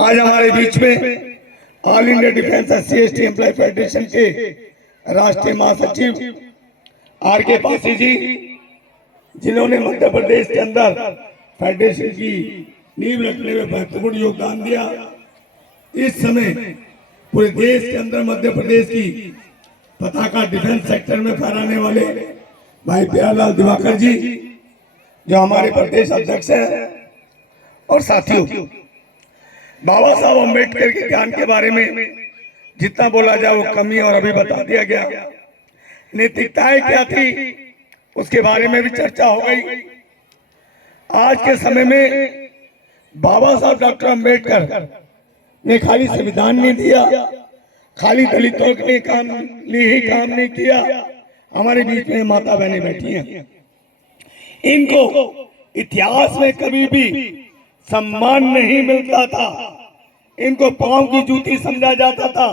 आज हमारे बीच में all India defence SC/ST employ federation के राष्ट्रीय महासचिव RK पासी जी, जिन्होंने मध्य प्रदेश के अंदर फेडरेशन की नींव रखने में महत्वपूर्ण योगदान दिया। इस समय पूरे देश के अंदर मध्य प्रदेश की पताका डिफेंस सेक्टर में फहराने वाले भाई प्यारेलाल दिवाकर जी, जो हमारे प्रदेश अध्यक्ष हैं, और साथियों, बाबा साहब अम्बेडकर के ज्ञान के बारे में जितना बोला जाए वो कमी, और अभी बता दिया गया। नैतिकताएं क्या थी उसके बारे में भी चर्चा हो गई। आज के समय में बाबा साहब डॉक्टर अम्बेडकर ने खाली संविधान नहीं दिया, खाली दलितों के लिए ही काम नहीं किया। हमारे बीच में माता बहनें बैठी हैं, इनको इतिहास में कभी भी सम्मान नहीं मिलता था, इनको पांव की जूती समझा जाता था।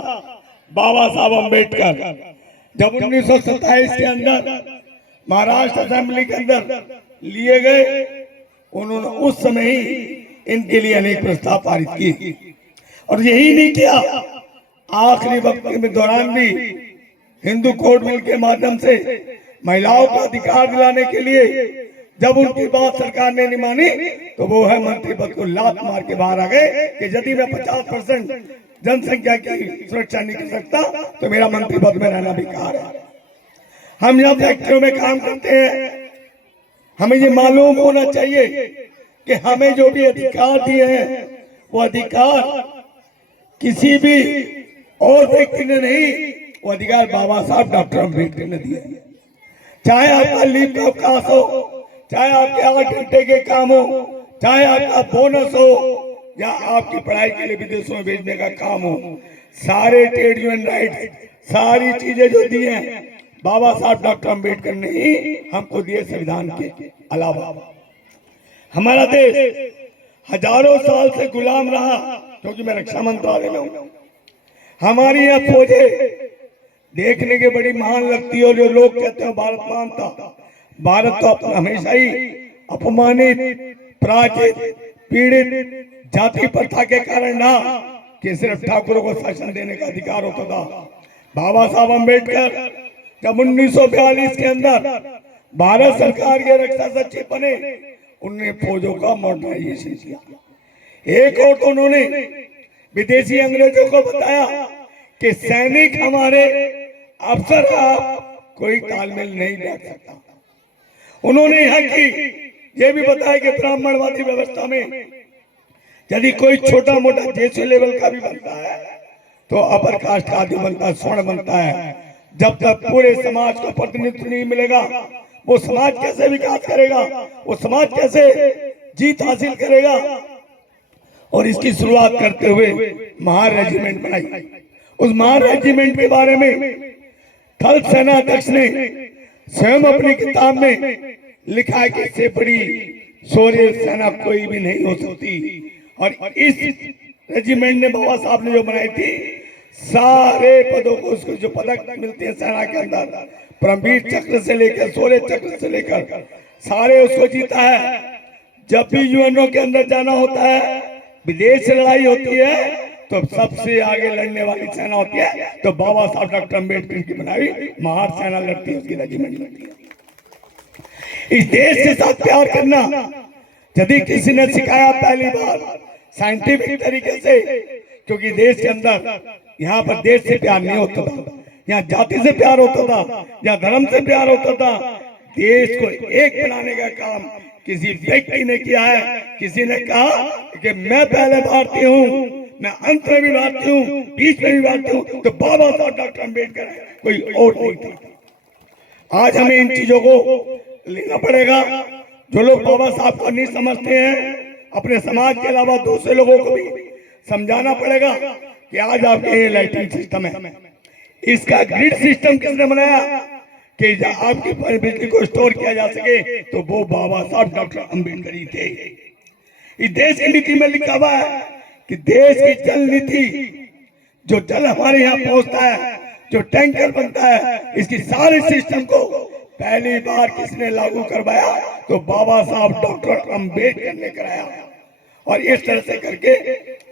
बाबा साहब अम्बेडकर जब 1927 के अंदर महाराष्ट्र असेंबली के अंदर लिए गए, उन्होंने उस समय ही इनके लिए अनेक प्रस्ताव पारित किए, और यही नहीं किया, आखिरी वक्त के दौरान भी हिंदू कोड बिल के माध्यम से महिलाओं को अधिकार दिलाने के लिए जब उनकी बात सरकार ने नहीं मानी, तो वो है मंत्री पद को लात मार के बाहर आ गए कि यदि मैं 50% जनसंख्या की सुरक्षा नहीं कर सकता तो मेरा मंत्री पद में रहना बेकार है। हम यहाँ फैक्ट्रियों में काम करते हैं, हमें ये मालूम होना चाहिए कि हमें जो भी अधिकार दिए हैं वो अधिकार किसी भी और व्यक्ति ने नहीं, वो अधिकार बाबा साहब डॉक्टर अम्बेडकर ने दिए। चाहे आपका लीव का अवकाश हो, चाहे आपके 8 घंटे के काम हो, चाहे आपका बोनस हो, या आपकी पढ़ाई के लिए विदेशों में भेजने का काम हो, सारे ट्रेड यूनियन राइट्स, सारी चीजें जो दी हैं बाबा साहब डॉक्टर अम्बेडकर ने ही हमको दिए संविधान के अलावा। हमारा देश हजारों साल से गुलाम रहा, क्योंकि मैं रक्षा मंत्रालय में हूं। हमारी यह फौजें देखने के बड़ी महान लगती है, और जो लोग कहते हैं भारत महान था, भारत तो हमेशा ही अपमानित, पराजित, पीड़ित, जाति प्रथा के कारण ना कि सिर्फ ठाकुरों को शासन देने का अधिकार होता था। बाबा साहब अम्बेडकर जब 1942 के अंदर भारत सरकार के रक्षा सचिव बने, उन्होंने फौजों का मॉडर्नाइजेशन किया। एक और तो उन्होंने विदेशी अंग्रेजों को बताया कि सैनिक हमारे अफसर आप कोई तालमेल नहीं बैठ सकता। उन्होंने यहाँ की ये भी बताया कि ब्राह्मणवादी व्यवस्था में यदि कोई छोटा मोटा जेसी लेवल का भी बनता है तो अपर कास्ट का आदि बनता है, स्वर्ण बनता है। जब तक पूरे समाज को प्रतिनिधित्व नहीं मिलेगा, वो समाज कैसे विकास करेगा, वो समाज कैसे जीत हासिल करेगा। और इसकी शुरुआत करते हुए महार रेजिमेंट बनाई। उस महार रेजिमेंट के बारे में थल सेना अध्यक्ष ने स्वयं अपनी किताब में लिखा है कि इससे बड़ी शौर्य सेना कोई भी नहीं हो सकती। और इस रेजिमेंट ने बाबा साहब ने जो बनाई थी, सारे पदों को, उसको जो पदक मिलते हैं सेना के अंदर, परमवीर चक्र से लेकर शौर्य चक्र से लेकर सारे उसको जीता है। जब भी यूएनओ के अंदर जाना होता है, विदेश से लड़ाई होती है, तो सबसे आगे लड़ने वाली सेना होती है, तो बाबा साहब डॉक्टर अम्बेडकर की बनाई महार सेना लड़ती है, उसकी रेजिमेंट लड़ती है। इस देश के साथ प्यार करना यदि किसी ने सिखाया पहली बार साइंटिफिक तरीके से, क्योंकि देश के अंदर यहाँ पर देश से प्यार नहीं होता था, यहाँ जाति से प्यार होता था, यहाँ धर्म से प्यार होता था। देश को एक बनाने का काम किसी व्यक्ति ने किया है। किसी ने कहा कि मैं पहले भारतीय हूँ, मैं अंत में भी भारतीय हूँ, बीच में भी भारतीय हूँ, तो बाबा साहब डॉक्टर अम्बेडकर है, कोई और नहीं था। आज हमें इन चीजों को लेना पड़ेगा। जो लोग बाबा साहब को नहीं समझते हैं, अपने समाज के अलावा दूसरे लोगों को भी समझाना पड़ेगा कि आज आपके ये लाइटिंग सिस्टम है, इसका ग्रिड सिस्टम किसने बनाया कि आपकी बिजली को स्टोर किया जा सके, तो वो बाबा साहब डॉक्टर अम्बेडकर ही थे। इस देश की नीति में लिखा हुआ है कि देश की जल नीति, जो जल हमारे यहाँ पहुंचता है, जो टैंकर बनता है, इसकी सारे सिस्टम को पहली बार किसने लागू करवाया, तो बाबा साहब डॉक्टर अम्बेडकर ने कराया। और इस तरह से करके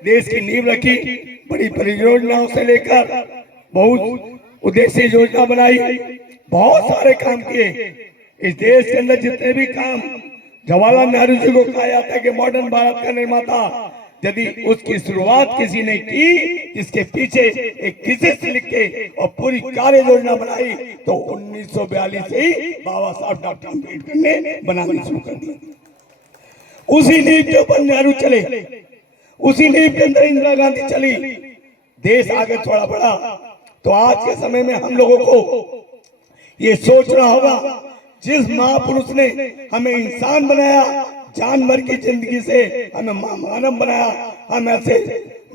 देश की नींव रखी। बड़ी परियोजनाओं से लेकर बहुत उद्देश्य योजना बनाई, बहुत सारे काम किए। इस देश के अंदर जितने भी काम जवाहरलाल नेहरू जी को कहा जाता है कि मॉडर्न भारत का निर्माता, यदि उसकी शुरुआत किसी ने की, इसके पीछे एक किसी लिख के और पूरी कार्य योजना बनाई, तो 1942 से ही बाबा साहब डॉक्टर अम्बेडकर ने बनानी शुरू कर दी। उसी नींव के ऊपर नेहरू चले, उसी नींव के अंदर इंदिरा गांधी चली। देश आगे थोड़ा बढ़ा, तो आज के समय में हम लोगों को ये सोचना होगा, जिस महापुरुष ने हमें इंसान बनाया, जानवर की जिंदगी से हमें महामानव बनाया, हम ऐसे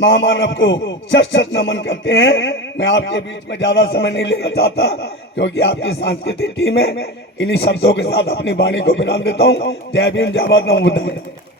महामानव को सच सच नमन करते हैं। मैं आपके बीच में ज्यादा समय नहीं लेना चाहता, क्योंकि आपकी सांस्कृतिक टीम है। इन्हीं शब्दों के साथ अपनी वाणी को विराम देता हूँ। जय भीम, जय भारत, नमो बुद्धाय।